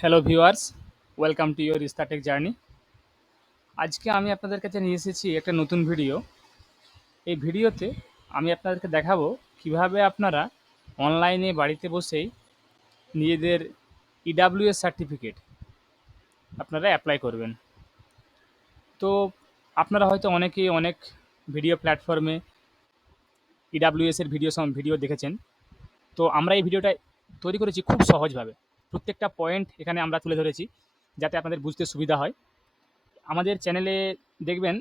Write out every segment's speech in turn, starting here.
Hello viewers, welcome to your Startech journey. আজকে আমি আপনাদের কাছে নিয়ে এসেছি একটা নতুন ভিডিও। এই ভিডিওতে আমি আপনাদেরকে দেখাবো কিভাবে আপনারা অনলাইনে বাড়িতে বসেই নিজেদের ইডাব্লিউএস সার্টিফিকেট আপনারা অ্যাপ্লাই করবেন। তো আপনারা হয়তো অনেকেই অনেক ভিডিও প্ল্যাটফর্মে ইডাব্লিউএস এর ভিডিও দেখেছেন। তো আমরা এই ভিডিওটা তৈরি করেছি খুব সহজভাবে। প্রত্যেকটা পয়েন্ট এখানে আমরা তুলে ধরেছি যাতে আপনাদের বুঝতে সুবিধা হয়। আমাদের চ্যানেলে দেখবেন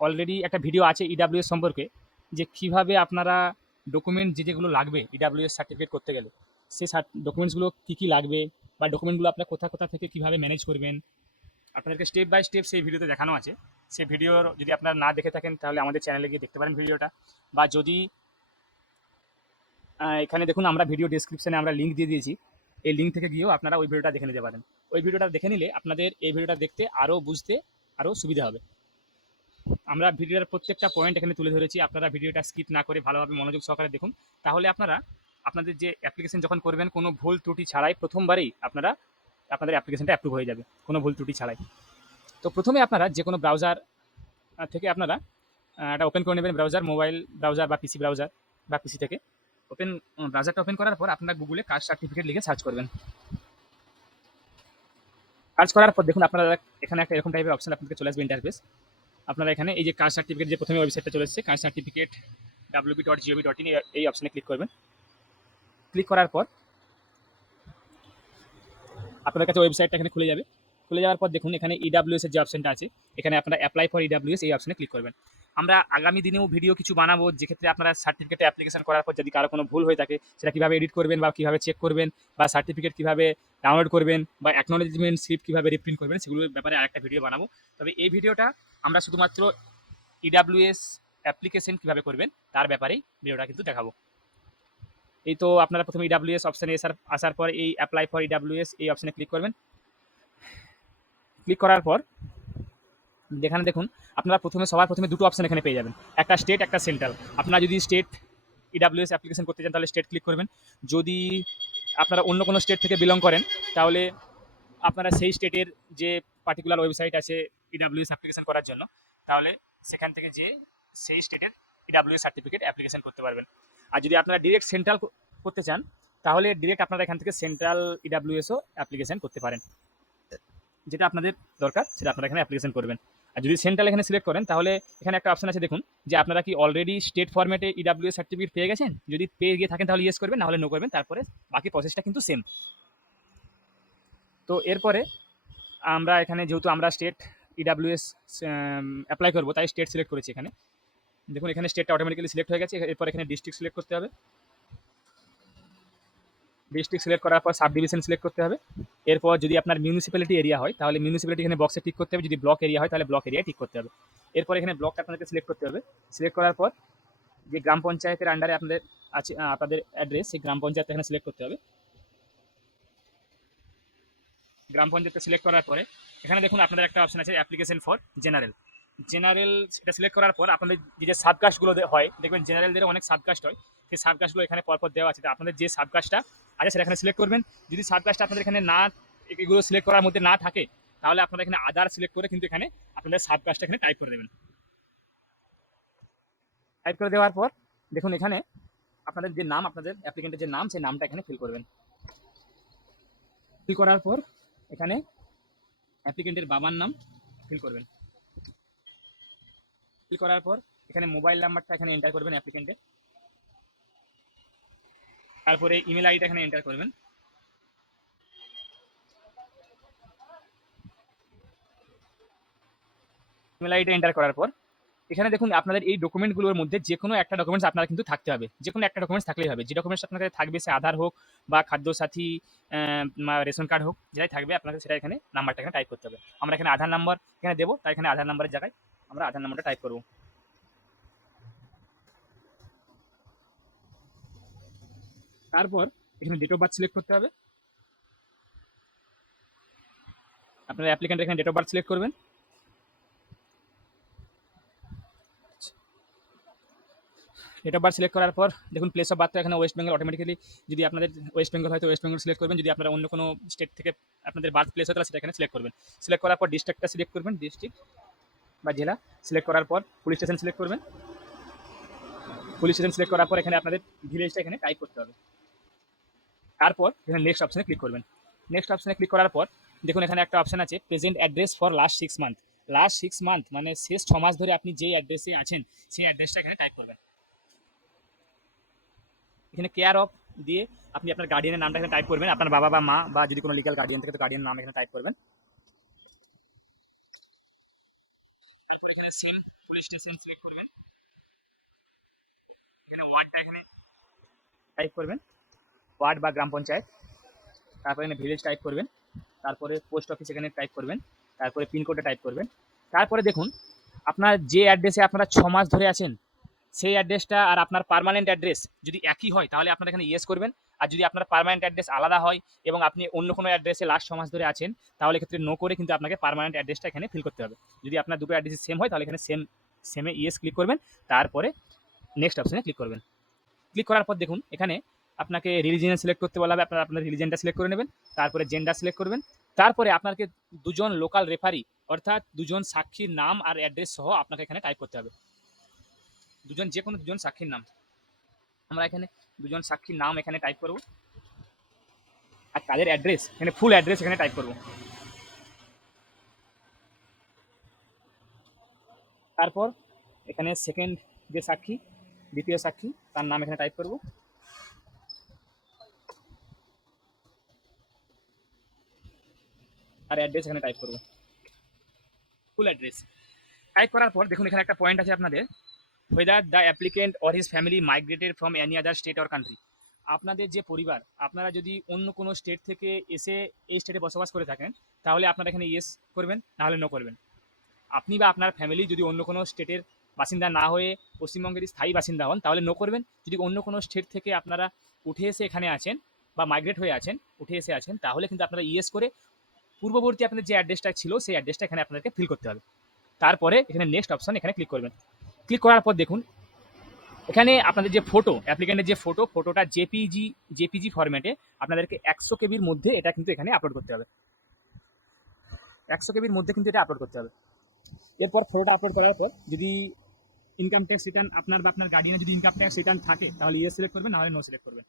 অলরেডি একটা ভিডিও আছে ইডাব্লিউএস সম্পর্কে, যে কিভাবে আপনারা ডকুমেন্ট যেগুলো লাগবে ইডাব্লিউএস সার্টিফিকেট করতে গেলে সেই ডকুমেন্টসগুলো কী কী লাগবে, বা ডকুমেন্টগুলো আপনার কোথা কোথা থেকে কীভাবে ম্যানেজ করবেন, আপনাদেরকে স্টেপ বাই স্টেপ সেই ভিডিওতে দেখানো আছে। সেই ভিডিওর যদি আপনারা না দেখে থাকেন তাহলে আমাদের চ্যানেলে গিয়ে দেখতে পারেন ভিডিওটা। বা যদি এখানে দেখুন, আমরা ভিডিও ডেসক্রিপশনে আমরা লিঙ্ক দিয়ে দিয়েছি, এই লিঙ্ক থেকে গিয়েও আপনারা ওই ভিডিওটা দেখে নিতে পারেন। ওই ভিডিওটা দেখে নিলে আপনাদের এই ভিডিওটা দেখতে আরও বুঝতে আরও সুবিধা হবে। আমরা ভিডিওর প্রত্যেকটা পয়েন্ট এখানে তুলে ধরেছি, আপনারা ভিডিওটা স্কিপ না করে ভালোভাবে মনোযোগ সহকারে দেখুন। তাহলে আপনারা আপনাদের যে অ্যাপ্লিকেশন যখন করবেন কোনো ভুল ত্রুটি ছাড়াই প্রথমবারেই আপনাদের অ্যাপ্লিকেশনটা অ্যাপ্রুভ হয়ে যাবে কোনো ভুল ত্রুটি ছাড়াই। তো প্রথমে আপনারা যে কোনো ব্রাউজার থেকে আপনারা এটা ওপেন করে নেবেন, মোবাইল ব্রাউজার বা পিসি ব্রাউজার বা পিসি থেকে ব্রাউজারটা ওপেন করার পর আপনারা গুগলে কাস্ট সার্টিফিকেট লিখে সার্চ করবেন। সার্চ করার পর দেখুন আপনারা এখানে একটা এরকম টাইপের অপশন আপনাদের চলে আসবে ইন্টারফেস। আপনারা এখানে এই যে কাস্ট সার্টিফিকেট যে প্রথমে ওয়েবসাইটটা চলে এসেছে কাস্ট সার্টিফিকেট wp.gov.in, এই অপশনে ক্লিক করবেন। ক্লিক করার পর আপনাদের কাছে ওয়েবসাইটটা এখানে খুলে যাবে। খুলে যাওয়ার পর দেখুন এখানে ইডাব্লিউএস এর যে অপশনটা আছে, এখানে আপনারা অ্যাপ্লাই ফর ইডাব্লিউএস এই অপশনে ক্লিক করবেন। আমরা আগামী দিনেও ভিডিও কিছু বানাবো যেক্ষেত্রে আপনারা সার্টিফিকেটে অ্যাপ্লিকেশন করার পর যদি কারো কোনো ভুল হয়ে থাকে সেটা কীভাবে এডিট করবেন বা কীভাবে চেক করবেন, বা সার্টিফিকেট কীভাবে ডাউনলোড করবেন, বা অ্যাকনোলেজমেন্ট স্লিপ কীভাবে রিপ্রিন্ট করবেন, সেগুলোর ব্যাপারে আরেকটা ভিডিও বানাবো। তবে এই ভিডিওটা আমরা শুধুমাত্র ইডাব্লিউএস অ্যাপ্লিকেশন কীভাবে করবেন তার ব্যাপারেই ভিডিওটা কিন্তু দেখাবো। এই তো আপনারা প্রথমে ইডাব্লিউএস অপশানে আসার পর এই অ্যাপ্লাই ফর ইডাব্লিউএস এই অপশানে ক্লিক করবেন। ক্লিক করার পর এখানে দেখুন আপনারা সবার প্রথমে দুটো অপশন এখানে পেয়ে যাবেন, একটা স্টেট একটা সেন্ট্রাল। আপনারা যদি স্টেট ইডাব্লিউএস অ্যাপ্লিকেশন করতে চান তাহলে স্টেট ক্লিক করবেন। যদি আপনারা অন্য কোনো স্টেট থেকে বিলং করেন তাহলে আপনারা সেই স্টেটের যে পার্টিকুলার ওয়েবসাইট আছে ইডাব্লিউএস অ্যাপ্লিকেশন করার জন্য, তাহলে সেখান থেকে যে সেই স্টেটের ইডাব্লিউএস সার্টিফিকেট অ্যাপ্লিকেশন করতে পারবেন। আর যদি আপনারা ডিরেক্ট সেন্ট্রাল করতে চান তাহলে ডিরেক্ট আপনারা এখান থেকে সেন্ট্রাল ইডাব্লিউএসও অ্যাপ্লিকেশন করতে পারেন। যেটা আপনাদের দরকার সেটা আপনারা এখানে অ্যাপ্লিকেশন করবেন। আর যদি সেন্ট্রাল এখানে সিলেক্ট করেন তাহলে এখানে একটা অপশন আছে দেখুন, যে আপনারা কি অলরেডি স্টেট ফরম্যাটে ইডাব্লিউএস সার্টিফিকেট পেয়ে গেছেন। যদি পেয়ে গিয়ে থাকেন তাহলে ইয়েস করবেন, না হলে নো করবেন। তারপরে বাকি প্রসেসটা কিন্তু সেম। তো এরপরে আমরা এখানে যেহেতু আমরা স্টেট ইডাব্লিউএস অ্যাপ্লাই করবো তাই স্টেট সিলেক্ট করেছি। এখানে দেখুন এখানে স্টেটটা অটোমেটিক্যালি সিলেক্ট হয়ে গেছে। এরপর এখানে ডিস্ট্রিক্ট সিলেক্ট করতে হবে। ডিস্ট্রিক্ট সিলেক্ট করার পর সাব ডিভিশন সিলেক্ট করতে হবে। এরপর যদি আপনার মিউনিসিপ্যালিটি এরিয়া হয় তাহলে মিউনিসিপ্যালিটি এখানে বক্সে টিক করতে হবে। যদি ব্লক এরিয়া হয় তাহলে ব্লক এরিয়ায় টিক করতে হবে। এরপর এখানে ব্লকটা আপনাদেরকে সিলেক্ট করতে হবে। সিলেক্ট করার পর যে গ্রাম পঞ্চায়েতের আন্ডারে আপনাদের আছে আপনাদের অ্যাড্রেস, সেই গ্রাম পঞ্চায়েত এখানে সিলেক্ট করতে হবে। গ্রাম পঞ্চায়েতটা সিলেক্ট করার পরে এখানে দেখুন আপনাদের একটা অপশন আছে অ্যাপ্লিকেশন ফর জেনারেল। এটা সিলেক্ট করার পর আপনাদের যে সাবকাস্টগুলো হয় দেখবেন জেনারেলদের অনেক সাবকাস্ট হয়, সেই সাবকাস্টগুলো এখানে পরপর দেওয়া আছে। তো আপনাদের যে সাবকাস্টটা আছে সেটা এখানে সিলেক্ট করবেন। যদি সাবকাস্টটা আপনাদের এখানে না এগুলো সিলেক্ট করার মধ্যে না থাকে তাহলে আপনারা এখানে আদার সিলেক্ট করে কিন্তু এখানে আপনাদের সাবকাস্টটা এখানে টাইপ করে দেবেন। টাইপ করে দেওয়ার পর দেখুন এখানে আপনাদের যে নাম, আপনাদের অ্যাপ্লিকেন্টের যে নাম, সেই নামটা এখানে ফিল করবেন। ফিল করার পর এখানে অ্যাপ্লিকেন্টের বাবার নাম ফিল করবেন। ফিল করার পর এখানে মোবাইল নাম্বারটা এখানে এন্টার করবেন অ্যাপ্লিকেন্টের। তারপরে ইমেল আইডিটা এখানে এন্টার করবেন। ইমেল আইডি এন্টার করার পর এখানে দেখুন আপনাদের এই ডকুমেন্টগুলোর মধ্যে যে কোনো একটা ডকুমেন্টস আপনার কিন্তু থাকতে হবে। যে কোনো একটা ডকুমেন্টস থাকলেই হবে। যে ডকুমেন্টস আপনার কাছে থাকবে সে আধার হোক বা খাদ্যসাথী রেশন কার্ড হোক, যেটাই থাকবে আপনাকে সেটা এখানে নাম্বারটা এখানে টাইপ করতে হবে। আমরা এখানে আধার নাম্বার এখানে দেবো, তাই এখানে আধার নাম্বারের জায়গায় আমরা আধার নাম্বারটা টাইপ করবো। তারপর এখানে ডেট অফ বার্থ সিলেক্ট করতে হবে। আপনার অ্যাপ্লিকেন্ট এখানে ডেট অফ বার্থ সিলেক্ট করবেন। ডেট অফ বার্থ সিলেক্ট করার পর দেখুন প্লেস অফ বার্থ এখানে ওয়েস্ট বেঙ্গল অটোমেটিক্যালি, যদি আপনাদের ওয়েস্ট বেঙ্গল হয় তো ওয়েস্ট বেঙ্গল সিলেক্ট করবেন, যদি আপনারা অন্য কোনো স্টেট থেকে আপনাদের বার্থ প্লেস হয় তাহলে সেটা এখানে সিলেক্ট করবেন। সিলেক্ট করার পর ডিস্ট্রিক্টটা সিলেক্ট করবেন, ডিস্ট্রিক্ট বা জেলা সিলেক্ট করার পর পুলিশ স্টেশন সিলেক্ট করবেন। পুলিশ স্টেশন সিলেক্ট করার পর এখানে আপনাদের ভিলেজটা এখানে টাইপ করতে হবে। তারপর এখানে নেক্সট অপশনে ক্লিক করবেন। নেক্সট অপশনে ক্লিক করার পর দেখুন এখানে একটা অপশন আছে present address for last 6 month. Last 6 month মানে শেষ 6 মাস ধরে আপনি যেই অ্যাড্রেসে আছেন সেই অ্যাড্রেসটা এখানে টাইপ করবেন। এখানে কেয়ার অফ দিয়ে আপনি আপনার গার্ডিয়ানের নামটা এখানে টাইপ করবেন, আপনার বাবা বা মা বা যদি কোনো লিগ্যাল গার্ডিয়ান থাকে তো গার্ডিয়ানের নাম এখানে টাইপ করবেন। তারপর এখানে সেম পুলিশ স্টেশন সিলেক্ট করবেন, এখানে ওয়ার্ডটা এখানে টাইপ করবেন, ওয়ার্ড বা গ্রাম পঞ্চায়েত। তারপরে এখানে ভিলেজ টাইপ করবেন, তারপরে পোস্ট অফিস এখানে টাইপ করবেন, তারপরে পিনকোডটা টাইপ করবেন। তারপরে দেখুন আপনার যে অ্যাড্রেসে আপনারা 6 মাস ধরে আছেন সেই অ্যাড্রেসটা আর আপনার পার্মানেন্ট অ্যাড্রেস যদি একই হয় তাহলে আপনারা এখানে ইয়েস করবেন। আর যদি আপনার পার্মানেন্ট অ্যাড্রেস আলাদা হয় এবং আপনি অন্য কোনো অ্যাড্রেসে লাস্ট 6 মাস ধরে আছেন তাহলে ক্ষেত্রে নো করে কিন্তু আপনাকে পার্মানেন্ট অ্যাড্রেসটা এখানে ফিল করতে হবে। যদি আপনার দুটো অ্যাড্রেস সেম হয় তাহলে এখানে সেমে ইয়েস ক্লিক করবেন, তারপরে নেক্সট অপশনে ক্লিক করবেন। ক্লিক করার পর দেখুন এখানে আপনাকে রিলিজিয়ন সিলেক্ট করতে বলা হবে, আপনারা আপনার রিলিজিয়নটা সিলেক্ট করে নেবেন। তারপরে জেন্ডার সিলেক্ট করবেন। তারপরে আপনাকে দুজন লোকাল রেফারি অর্থাৎ দুজন সাক্ষীর নাম আর অ্যাড্রেস সহ আপনাকে এখানে টাইপ করতে হবে। যে কোনো দুজন সাক্ষীর নাম, আমরা এখানে দুজন সাক্ষীর নাম এখানে টাইপ করব আর তাদের অ্যাড্রেস এখানে ফুল অ্যাড্রেস এখানে টাইপ করব। তারপর এখানে সেকেন্ড যে সাক্ষী, দ্বিতীয় সাক্ষী তার নাম এখানে টাইপ করব। আর অ্যাড্রেস এখানে টাইপ করব, ফুল অ্যাড্রেস। টাইপ করার পর দেখুন এখানে একটা পয়েন্ট আছে আপনাদের, whether the applicant or his family migrated from any other state or country। আপনাদের যে পরিবার আপনারা যদি অন্য কোনো স্টেট থেকে এসে এই স্টেটে বসবাস করে থাকেন তাহলে আপনারা এখানে ইয়েস করবেন, নাহলে নো করবেন। আপনি বা আপনার ফ্যামিলি যদি অন্য কোনো স্টেটের বাসিন্দা না হয়ে পশ্চিমবঙ্গের স্থায়ী বাসিন্দা হন তাহলে নো করবেন। যদি অন্য কোনো স্টেট থেকে আপনারা উঠে এসে এখানে আছেন বা মাইগ্রেট হয়ে আছেন, উঠে এসে আছেন, তাহলে কিন্তু আপনারা ইয়েস করে পূর্ববর্তী আপনাদের যে অ্যাড্রেসটা ছিল সেই অ্যাড্রেসটা এখানে আপনাদেরকে ফিল করতে হবে। তারপরে এখানে নেক্সট অপশন এখানে ক্লিক করবেন। ক্লিক করার পর দেখুন এখানে আপনাদের যে ফটো, অ্যাপ্লিকেন্টের যে ফটোটা জেপিজি ফরম্যাটে আপনাদেরকে 100 কেবির মধ্যে এটা কিন্তু এখানে আপলোড করতে হবে। 100 কেবির মধ্যে কিন্তু এটা আপলোড করতে হবে। এরপর ফটোটা আপলোড করার পর যদি ইনকাম ট্যাক্স রিটার্ন আপনার বা আপনার গার্ডিয়ানের যদি ইনকাম ট্যাক্স রিটার্ন থাকে তাহলে ইয়েস সিলেক্ট করবেন, নাহলে নো সিলেক্ট করবেন।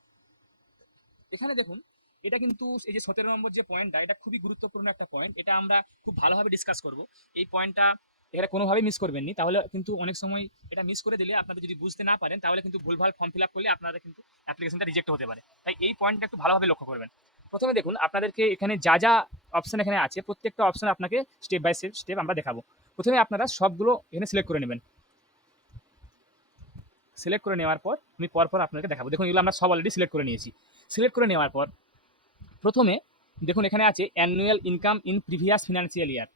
এখানে দেখুন এটা কিন্তু এই যে 17 নম্বর যে পয়েন্টটা এটা খুবই গুরুত্বপূর্ণ একটা পয়েন্ট, এটা আমরা খুব ভালোভাবে ডিসকাস করব। এই পয়েন্টটা এখানে কোনোভাবেই মিস করবেন নি, তাহলে কিন্তু অনেক সময় এটা মিস করে দিলে আপনাদের যদি বুঝতে না পারেন তাহলে কিন্তু ভুলভাল ফর্ম ফিল আপ করলে আপনাদের কিন্তু অ্যাপ্লিকেশনটা রিজেক্ট হতে পারে। তাই এই পয়েন্টটা একটু ভালোভাবে লক্ষ্য করবেন। প্রথমে দেখুন আপনাদেরকে এখানে যা অপশন এখানে আছে প্রত্যেকটা অপশন আপনাকে স্টেপ বাই স্টেপ আমরা দেখাবো। প্রথমে আপনারা সবগুলো এখানে সিলেক্ট করে নেবেন। সিলেক্ট করে নেওয়ার পর আমি পরপর আপনাকে দেখাবো। দেখুন এগুলো আমরা সব অলরেডি সিলেক্ট করে নিয়েছি। সিলেক্ট করে নেওয়ার পর প্রথমে দেখুন এখানে আছে annual income in previous financial year.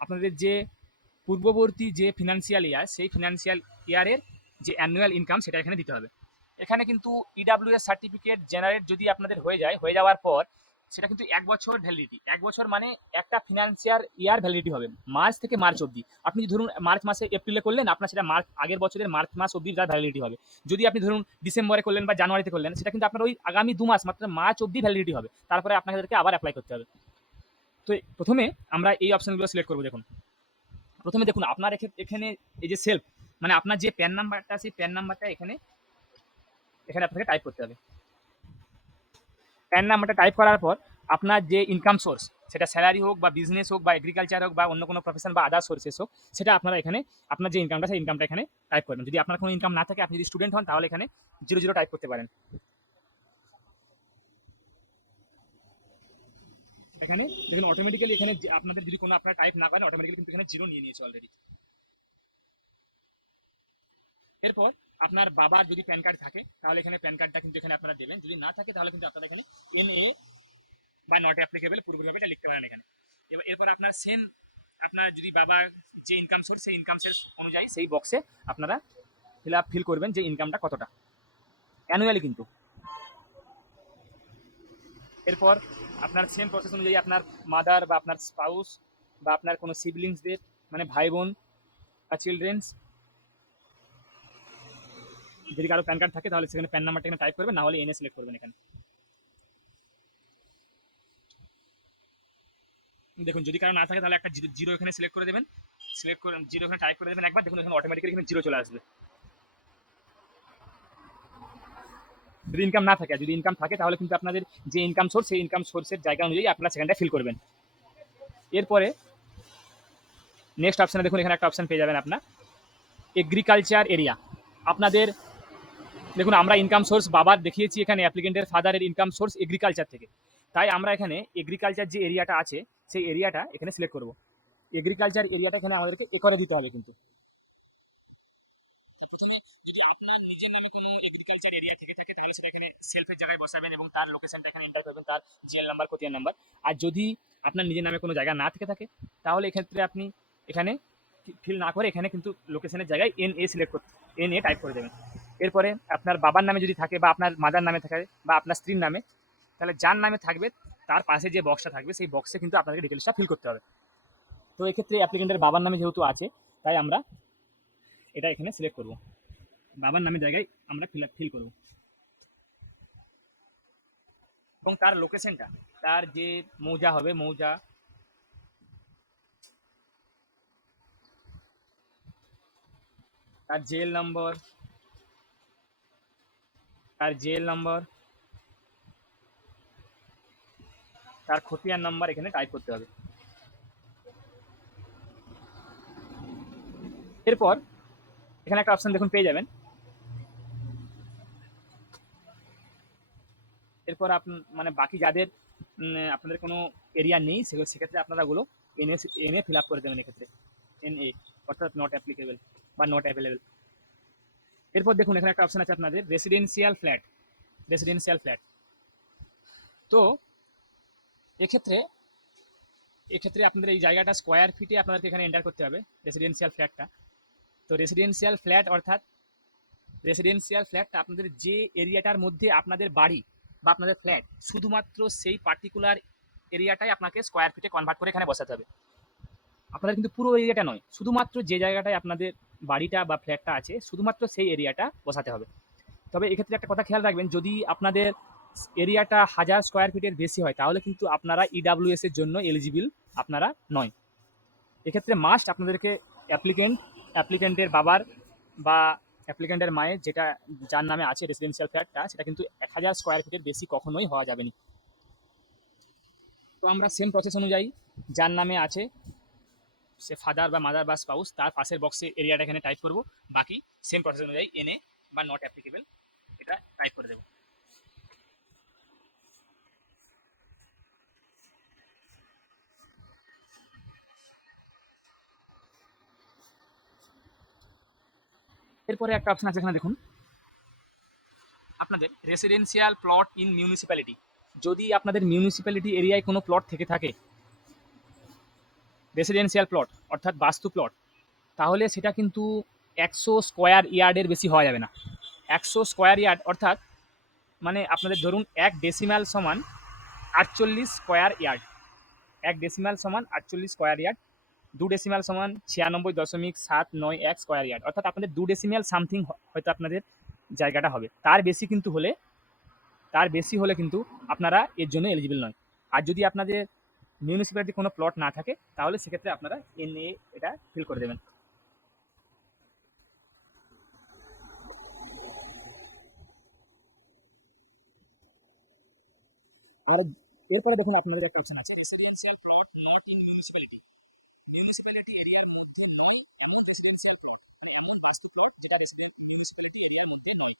আপনাদের যে পূর্ববর্তী যে ফিনান্সিয়াল ইয়ার সেই ফিনান্সিয়াল ইয়ারের যে অ্যানুয়াল ইনকাম সেটা এখানে দিতে হবে। এখানে কিন্তু ইডাব্লিউএস সার্টিফিকেট জেনারেট যদি আপনাদের হয়ে যাওয়ার পর সেটা কিন্তু 1 বছর ভ্যালিডিটি। 1 বছর মানে একটা ফিনান্সিয়াল ইয়ার ভ্যালিডিটি হবে মার্চ থেকে মার্চ অবধি। আপনি ধরুন মার্চ মাসে এপ্রিলে করলেন আপনার সেটা আগের বছরের মার্চ মাস অবধি তার ভ্যালিডিটি হবে। যদি আপনি ধরুন ডিসেম্বরে করলেন বা জানুয়ারিতে করলেন সেটা কিন্তু আপনার ওই আগামী 2 মাস মাত্র মার্চ অবধি ভ্যালিডিটি হবে। তারপরে আপনাদেরকে আবার অ্যাপ্লাই করতে হবে। তো প্রথমে আমরা এই অপশনগুলো সিলেক্ট করবো। দেখুন প্রথমে দেখুন আপনার এখানে এই যে সেলফ মানে আপনার যে প্যান নাম্বারটা সেই প্যান নাম্বারটা এখানে আপনাকে টাইপ করতে হবে। প্যান নাম্বারটা টাইপ করার পর আপনার যে ইনকাম সোর্স সেটা স্যালারি হোক বা বিজনেস হোক বা এগ্রিকালচার হোক বা অন্য কোনো প্রফেশন বা আদার সোর্সেস হোক সেটা আপনারা এখানে আপনার যে ইনকামটা সেই ইনকামটা এখানে টাইপ করবেন। যদি আপনার কোনো ইনকাম না থাকে আপনি যদি স্টুডেন্ট হন তাহলে এখানে 00 টাইপ করতে পারেন। এখানে দেখুন অটোমেটিক্যালি এখানে আপনাদের যদি কোনো আপনারা টাইপ না করেন অটোমেটিক্যালি কিন্তু এখানে 0 নিয়ে নিয়েছে অলরেডি। এরপর আপনার বাবার যদি প্যান কার্ড থাকে তাহলে এখানে প্যান কার্ডটা কিন্তু এখানে আপনারা দেবেন, যদি না থাকে তাহলে কিন্তু আপনারা এখানে NA বা নট অ্যাপ্লিকেবল পুরোপুরিভাবে এটা লিখতে পারেন এখানে। এরপর আপনার সেম আপনার যদি বাবার যে ইনকাম সোর্স সেই ইনকাম সোর্স অনুযায়ী সেই বক্সে আপনারা ফিল করবেন যে ইনকামটা কতটা অ্যানুয়ালি কিন্তু। এরপর আপনার সেম প্রসেস অনুযায়ী আপনার মাদার বা আপনার স্পাউস বা আপনার কোনো সিবলিংসদের মানে ভাই বোন বা চিলড্রেন্স যদি কারো প্যান কার্ড থাকে তাহলে সেখানে প্যান নাম্বারটা এখানে টাইপ করবেন, না হলে এনএ সিলেক্ট করবেন এখানে। দেখুন যদি কারো না থাকে তাহলে একটা জিরো এখানে সিলেক্ট করে দেবেন, সিলেক্ট করে জিরো এখানে টাইপ করে দেবেন একবার, দেখুন এখানে অটোমেটিক্যালি এখানে জিরো চলে আসবে। যদি ইনকাম না থাকে, যদি ইনকাম থাকে তাহলে কিন্তু আপনাদের যে ইনকাম সোর্স, সেই ইনকাম সোর্সের জায়গা অনুযায়ী আপনারা সেখানটা ফিল করবেন। এরপরে নেক্সট অপশানে দেখুন এখানে একটা অপশান পেয়ে যাবেন আপনার এগ্রিকালচার এরিয়া। আপনাদের দেখুন আমরা ইনকাম সোর্স বাবার দেখিয়েছি, এখানে অ্যাপ্লিকেন্টের ফাদারের ইনকাম সোর্স এগ্রিকালচার থেকে, তাই আমরা এখানে এগ্রিকালচার যে এরিয়াটা আছে সেই এরিয়াটা এখানে সিলেক্ট করব। এগ্রিকালচার এরিয়াটা এখানে আমাদেরকে একরে দিতে হবে কিন্তু। প্রথমে যদি আপনার নিজের নামে কোনো এগ্রিকালচার এরিয়া থেকে থাকে তাহলে সেটা এখানে সেলফের জায়গায় বসাবেন এবং তার লোকেশনটা এখানে এন্টার করবেন, তার জিএল নাম্বার, কোতিয়ান নাম্বার। আর যদি আপনার নিজের নামে কোনো জায়গা না থেকে থাকে তাহলে এক্ষেত্রে আপনি এখানে ফিল না করে এখানে কিন্তু লোকেশনের জায়গায় এনএ সিলেক্ট করতে, এনএ টাইপ করে দেবেন। এরপরে আপনার বাবার নামে যদি থাকে বা আপনার মাদার নামে থাকে বা আপনার স্ত্রীর নামে, তাহলে যার নামে থাকবে তার পাশে যে বক্সটা থাকবে সেই বক্সে কিন্তু আপনাদের ডিটেলসটা ফিল করতে হবে। তো এক্ষেত্রে অ্যাপ্লিকেন্টের বাবার নামে যেহেতু আছে তাই আমরা এটা এখানে সিলেক্ট করব, বাবার নামের জায়গায় আমরা ফিল করব এবং তার লোকেশনটা, তার যে মৌজা হবে, মৌজা, তার জেল নম্বর, তার জেল নম্বর, তার খতিয়ান নাম্বার এখানে টাইপ করতে হবে। এরপর এখানে একটা অপশন দেখুন পেয়ে যাবেন। এরপর মানে বাকি যাদের আপনাদের কোনো এরিয়া নেই সেক্ষেত্রে আপনারা ওগুলো এনএ এনএ ফিল আপ করে দেবেন এক্ষেত্রে, এনএ অর্থাৎ নট অ্যাপ্লিকেবল বা নট অ্যাভেলেবল। এরপর দেখুন এখানে একটা অপশন আছে আপনাদের রেসিডেন্সিয়াল ফ্ল্যাট, রেসিডেন্সিয়াল ফ্ল্যাট। তো এক্ষেত্রে এক্ষেত্রে আপনাদের এই জায়গাটা স্কোয়ার ফিটে আপনাদেরকে এখানে এন্টার করতে হবে রেসিডেন্সিয়াল ফ্ল্যাটটা। তো রেসিডেন্সিয়াল ফ্ল্যাট অর্থাৎ রেসিডেন্সিয়াল ফ্ল্যাটটা আপনাদের যে এরিয়াটার মধ্যে আপনাদের বাড়ি বা আপনাদের ফ্ল্যাট, শুধুমাত্র সেই পার্টিকুলার এরিয়াটাই আপনাকে স্কোয়ার ফিটে কনভার্ট করে এখানে বসাতে হবে। আপনাদের কিন্তু পুরো এরিয়াটা নয়, শুধুমাত্র যে জায়গাটায় আপনাদের বাড়িটা বা ফ্ল্যাটটা আছে শুধুমাত্র সেই এরিয়াটা বসাতে হবে। তবে এক্ষেত্রে একটা কথা খেয়াল রাখবেন, যদি আপনাদের এরিয়াটা 1000 স্কোয়ার ফিটের বেশি হয় তাহলে কিন্তু আপনারা ইডাব্লিউএস এর জন্য এলিজিবল আপনারা নয়। এক্ষেত্রে মাস্ট আপনাদেরকে অ্যাপ্লিকেন্টের বাবার বা অ্যাপ্লিকেন্টের মায়ের যেটা যার নামে আছে রেসিডেন্সিয়াল ফ্ল্যাটটা, সেটা কিন্তু 1000 স্কোয়ার ফিটের বেশি কখনোই হওয়া যাবে না। তো আমরা সেম প্রসেস অনুযায়ী যার নামে আছে সে ফাদার বা মাদার বা স্পাউস, তার পাশের বক্সে এরিয়াটা এখানে টাইপ করব, বাকি সেম প্রসেস অনুযায়ী এনএ বা নট অ্যাপ্লিকেবল এটা টাইপ করে দেবো। এরপরে একটা অপশন আছে এখানে দেখুন আপনাদের রেসিডেন্সিয়াল প্লট ইন মিউনিসিপ্যালিটি। যদি আপনাদের মিউনিসিপ্যালিটি এরিয়ায় কোনো প্লট থেকে থাকে, রেসিডেন্সিয়াল প্লট অর্থাৎ বাস্তু প্লট, তাহলে সেটা কিন্তু 100 স্কোয়ার ইয়ার্ডের বেশি হওয়া যাবে না। 100 স্কোয়ার ইয়ার্ড অর্থাৎ মানে আপনাদের ধরুন 1 ডেসিমাল সমান 48 স্কোয়ার ইয়ার্ড, 1 ডেসিমাল সমান 48 স্কোয়ার ইয়ার্ড, 2 ডেসিমাল সমান 96.791 স্কোয়ার ইয়ার্ড, অর্থাৎ আপনাদের 2 ডেসিমাল সামথিং হয়তো আপনাদের জায়গাটা হবে। তার বেশি হলে কিন্তু আপনারা এর জন্য এলিজিবল নয়। আর যদি আপনাদের মিউনিসিপ্যালিটি কোনো প্লট না থাকে তাহলে সেক্ষেত্রে আপনারা এনএ এটা ফিল করে দেবেন। আর এরপরে দেখুন আপনাদের একটা অপশন আছে residential plot not in municipality. Municipality এরিয়ার মধ্যে নয় এমন রেসিডেন্সিয়াল প্লট, এমন বাস্তু প্লট যেটা মিউনিসিপ্যালিটি এরিয়ার মধ্যে নয়।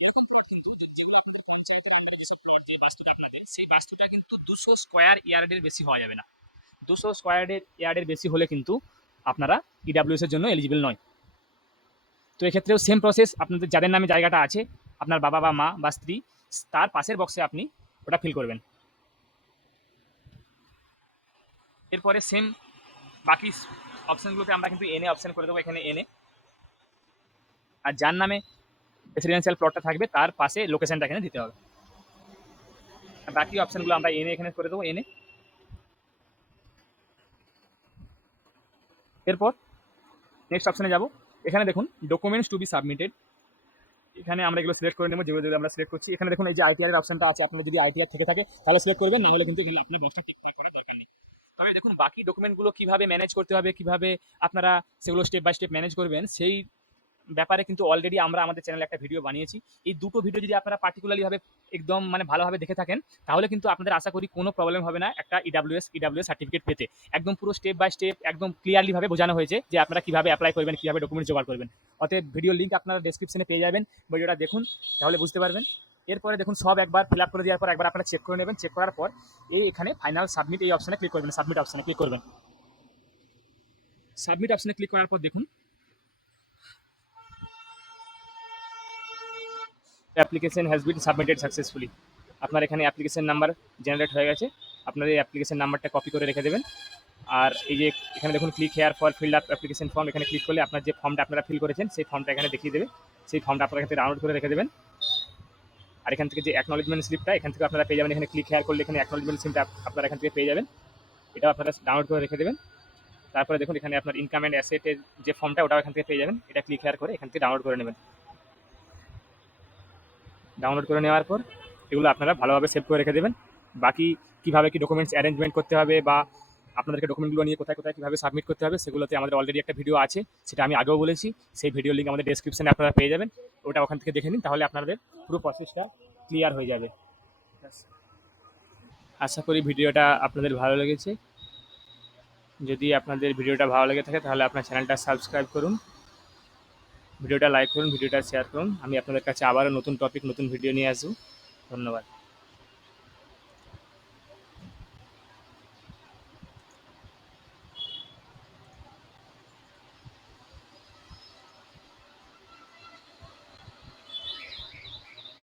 এরকম প্লট কিন্তু যেগুলো আপনাদের পঞ্চায়েতের আন্ডারে যেসব প্লট, যে বাস্তুটা আপনাদের, সেই বাস্তুটা কিন্তু 200 স্কোয়ার ইয়ার্ডের বেশি হওয়া যাবে না। 200 স্কোয়ার ইয়ার্ডের বেশি হলে কিন্তু আপনারা ইডাব্লিউএস এর জন্য এলিজিবল নয়। তো এক্ষেত্রেও সেম প্রসেস, আপনাদের যাদের নামে জায়গাটা আছে, আপনার বাবা বা মা বা স্ত্রী, তার পাশের বক্সে আপনি ওটা ফিল করবেন। এরপরে সেম বাকি অপশানগুলোতে আমরা কিন্তু এনএ অপশান করে দেবো, এখানে এনএ। আর যার নামে রেসিডেন্সিয়াল প্লটটা থাকবে তার পাশে লোকেশনটা এখানে দিতে হবে। বাকি অপশানগুলো আমরা এনএ এখানে করে দেবো, এনএ। এরপর নেক্সট অপশানে যাব। এখানে দেখুন ডকুমেন্টস টু বি সাবমিটেড। এখানে আমরা এগুলো সিলেক্ট করে নেবো, যেগুলো যদি আমরা সিলেক্ট করছি। এখানে দেখুন এই যে আইটিআর এর অপশনটা আছে, আপনার যদি আইটিআর থেকে থাকে তাহলে সিলেক্ট করবেন, না হলে কিন্তু এগুলো আপনার বক্সটা টিক করার দরকার নেই। তবে দেখুন বাকি ডকুমেন্টগুলো কিভাবে ম্যানেজ করতে হবে, কিভাবে আপনারা সেগুলো স্টেপ বাই স্টেপ ম্যানেজ করবেন, সেই ব্যাপারে কিন্তু অলরেডি আমরা আমাদের চ্যানেলে একটা ভিডিও বানিয়েছি। এই দুটো ভিডিও যদি আপনারা পার্টিকুলারলি ভাবে একদম মানে ভালোভাবে দেখে থাকেন, তাহলে কিন্তু আপনাদের আশা করি কোনো প্রবলেম হবে না একটা ইডাব্লিউএস সার্টিফিকেট পেতে। একদম পুরো স্টেপ বাই স্টেপ একদম ক্লিয়ারলি ভাবে বোঝানো হয়েছে যে আপনারা কিভাবে অ্যাপ্লাই করবেন, কিভাবে ডকুমেন্ট জোগাড় করবেন। অতএব ভিডিও লিঙ্ক আপনারা ডেসক্রিপশনে পেয়ে যাবেন, ভিডিওটা দেখুন তাহলে বুঝতে পারবেন। এরপরে দেখুন সব একবার ফিল আপ করে দেওয়ার পর একবার আপনারা চেক করে নেবেন, চেক করার পর এখানে ফাইনাল সাবমিট এই অপশনে ক্লিক করবেন, সাবমিট অপশনে ক্লিক করবেন। সাবমিট অপশনে ক্লিক করার পর দেখুন application has been submitted successfully. আপনার এখানে অ্যাপ্লিকেশন নাম্বার জেনারেট হয়ে গেছে, আপনার এই অ্যাপ্লিকেশন নাম্বারটা কপি করে রেখে দেবেন। আর এই যে এখানে দেখুন click here for filled up application form, এখানে ক্লিক করলে আপনার যে ফর্মটা আপনারা ফিল করেছেন সেই ফর্মটা এখানে দেখিয়ে দেবে, সেই ফর্মটা আপনারা এখান থেকে ডাউনলোড করে রেখে দেবেন। আর এখান থেকে যে অ্যাকনোলেজমেন্ট স্লিপটা এখান থেকে আপনারা পেয়ে যাবেন, এখানে ক্লিক হেয়ার করলে এখানে অ্যাকনোলেজমেন্ট স্লিপটা আপনারা এখান থেকে পেয়ে যাবেন, এটাও আপনারা ডাউনলোড করে রেখে দেবেন। তারপরে দেখুন এখানে আপনার ইনকাম অ্যান্ড অ্যাসেটের যে ফর্মটা ওটাও এখান থেকে পেয়ে যাবেন, এটা ক্লিক হেয়ার করে এখান থেকে ডাউনলোড করে নেবেন। ডাউনলোড করে নেওয়ার পর এগুলো আপনারা ভালোভাবে সেভ করে রেখে দেবেন। বাকি কীভাবে কী ডকুমেন্টস অ্যারেঞ্জমেন্ট করতে হবে বা আপনাদেরকে ডকুমেন্টগুলো নিয়ে কোথায় কোথায় কীভাবে সাবমিট করতে হবে সেগুলোতে আমাদের অলরেডি একটা ভিডিও আছে, সেটা আমি আগেও বলেছি। সেই ভিডিও লিঙ্ক আমাদের ডেসক্রিপশনে আপনারা পেয়ে যাবেন, ওটা ওখান থেকে দেখে নিন, তাহলে আপনাদের পুরো প্রসেসটা ক্লিয়ার হয়ে যাবে। আশা করি ভিডিওটা আপনাদের ভালো লেগেছে। যদি আপনাদের ভিডিওটা ভালো লেগে থাকে তাহলে আপনার চ্যানেলটা সাবস্ক্রাইব করুন, ভিডিওটা লাইক করুন, ভিডিওটা শেয়ার করুন। আমি আপনাদের কাছে আবারও নতুন টপিক নতুন ভিডিও নিয়ে আসবো। ধন্যবাদ।